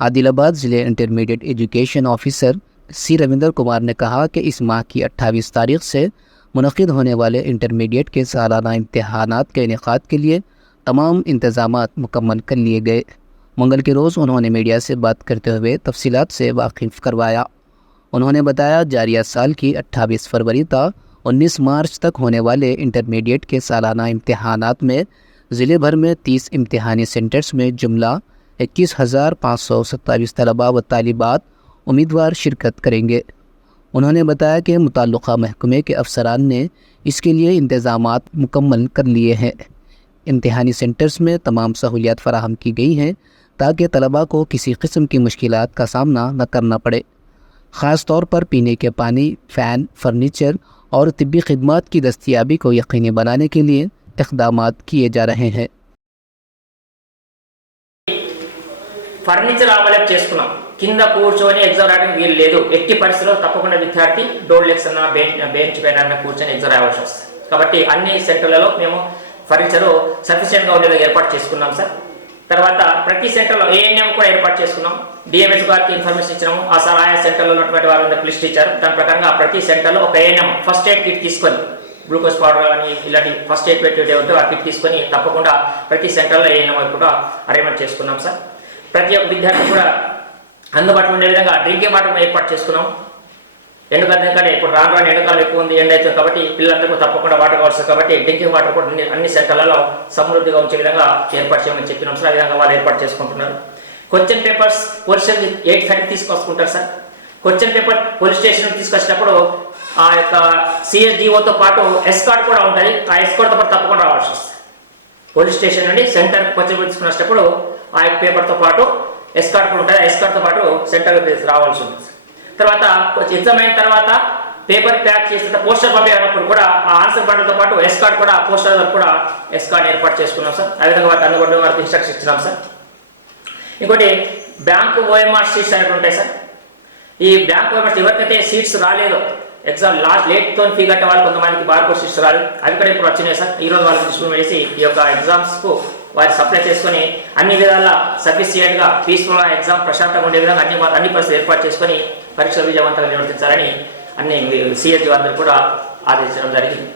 आदिलाबाद ज़िले intermediate education officer C Ravinder Kumar ने कहा कि इस माह की 28 तारीख से मुनक़िद होने वाले इंटरमीडिएट के सालाना इम्तहानात के इनेकाद के लिए तमाम इंतज़ामात मुकम्मल कर लिए गए। मंगल के रोज़ उन्होंने मीडिया से बात करते हुए तफसीलात से वाकिफ़ करवाया। उन्होंने बताया जारिया साल की 28 फरवरी तक 19 मार्च तक होने वाले इंटरमीडिएट के सालाना इम्तहानात में ज़िले भर में 30 इम्तहानी सेंटर्स में जुमला 21,527 तलबा व तालिबात उम्मीदवार शिरकत करेंगे। उन्होंने बताया कि मुताल्लिक़ा महकमे के अफसरान ने इसके लिए इंतज़ामात मुकम्मल कर लिए हैं। इम्तहानी सेंटर्स में तमाम सहूलियात फ़राहम की गई हैं ताकि तलबा को किसी किस्म की मुश्किलात का सामना न करना पड़े। ख़ास तौर पर पीने के पानी, फ़ैन, फर्नीचर और तिब्बी खिदमात की दस्तियाबी को यकीनी बनाने के लिए इक़दामात किए जा रहे हैं। ఫర్నిచర్ అవైలబుల్ చేసుకున్నాం. కింద కూర్చొని ఎగ్జామ్ రాయడానికి వీలు లేదు. ఎట్టి పరిస్థితుల్లో తప్పకుండా విద్యార్థి డోర్ లెగ్స్ అన్న బెంచ్ పైన కూర్చొని ఎగ్జామ్ రాయాల్సి వస్తుంది. కాబట్టి అన్ని సెంటర్లలో మేము ఫర్నిచర్ సఫిషియెంట్గా ఉండేలా ఏర్పాటు చేసుకున్నాం సార్. తర్వాత ప్రతి సెంటర్లో ఏఎన్ఎం కూడా ఏర్పాటు చేసుకున్నాం. డిఎంఎస్ గారికి ఇన్ఫర్మేషన్ ఇచ్చినాము. ఆ ఆయా సెంటర్లో ఉన్నటువంటి వారు లిస్ట్ ఇచ్చారు. దాని ప్రకారంగా ప్రతి సెంటర్లో ఒక ఏఎన్ఎం ఫస్ట్ ఎయిడ్ కిట్ తీసుకొని గ్లూకోజ్ పౌడర్ కానీ ఇలాంటి ఫస్ట్ ఎయిడ్ పెట్టి ఆ కిట్ తీసుకొని తప్పకుండా ప్రతి సెంటర్లో ఏఎన్ఎం కూడా అరేంజ్మెంట్ చేసుకున్నాం సార్. ప్రతి ఒక్క విద్యార్థి కూడా అందుబాటులో ఉండే విధంగా డ్రింకింగ్ వాటర్ ఏర్పాటు చేసుకున్నాం. ఎందుకంటే ఇప్పుడు రాను ఎండాకాలం ఎక్కువ ఉంది, ఎండ అవుతుంది కాబట్టి పిల్లలందరికీ తప్పకుండా వాటర్ కావాల్సింది కాబట్టి డ్రింకింగ్ వాటర్ కూడా అన్ని సెంటర్లలో సమృద్ధిగా ఉంచే విధంగా ఏర్పాటు చేయమని చెప్పినాం సార్. ఆ విధంగా వాళ్ళు ఏర్పాటు చేసుకుంటున్నారు. క్వశ్చన్ పేపర్స్ పోలీస్ 8:30 తీసుకొచ్చుకుంటారు sir. Question paper police station తీసుకొచ్చినప్పుడు ఆ యొక్క సిఎస్డిఓతో పాటు ఎస్కార్ట్ కూడా ఉంటుంది. ఆ ఎస్కార్ట్తో పాటు తప్పకుండా రావాల్సి వస్తుంది. పోలీస్ స్టేషన్ నుండి సెంటర్ క్వశ్చన్ పేపర్ తీసుకున్నప్పుడు ఆ పేపర్తో పాటు ఎస్కార్ట్ కూడా ఉంటుంది. ఆ ఎస్కార్ట్తో పాటు సెంటర్కి రావాల్సి ఉంటుంది. తర్వాత ఎగ్జామ్ అయిన తర్వాత పేపర్ ప్యాక్ చేసిన పోస్టర్ పంపేటప్పుడు కూడా ఆ ఆన్సర్ బండ్లతో పాటు ఎస్కార్ట్ కూడా పోస్టర్ కూడా ఎస్కార్ట్ ఏర్పాటు చేసుకున్నాం సార్. ఆ విధంగా వారికి అందుబాటులో వారికి ఇన్స్ట్రక్షన్ ఇచ్చినాం సార్. ఇంకోటి బ్యాంకు ఓఎంఆర్ సీట్స్ అనేవి ఉంటాయి సార్. ఈ బ్యాంక్ ఓఎంఆర్ ఎవరికైతే సీట్స్ రాలేదో ఎగ్జామ్ లేట్తో ఫీ కట్టే వాళ్ళు కొంతమందికి బార్కోడ్ సీట్స్ రాలేదు, అవి కూడా ఇప్పుడు వచ్చినాయి సార్. ఈరోజు వాళ్ళకి డిస్ట్రిబ్యూట్ చేసి ఈ యొక్క ఎగ్జామ్స్కు వారి సప్లై చేసుకొని అన్ని విధాల సఫిషియెంట్గా పీస్ఫుల్గా ఎగ్జామ్ ప్రశాంతంగా ఉండే విధంగా అన్ని పరిస్థితులు ఏర్పాటు చేసుకొని పరీక్షలు విజయవంతంగా నిర్వర్తించాలని అన్ని సిఎస్జీ అందరూ కూడా ఆదేశించడం జరిగింది.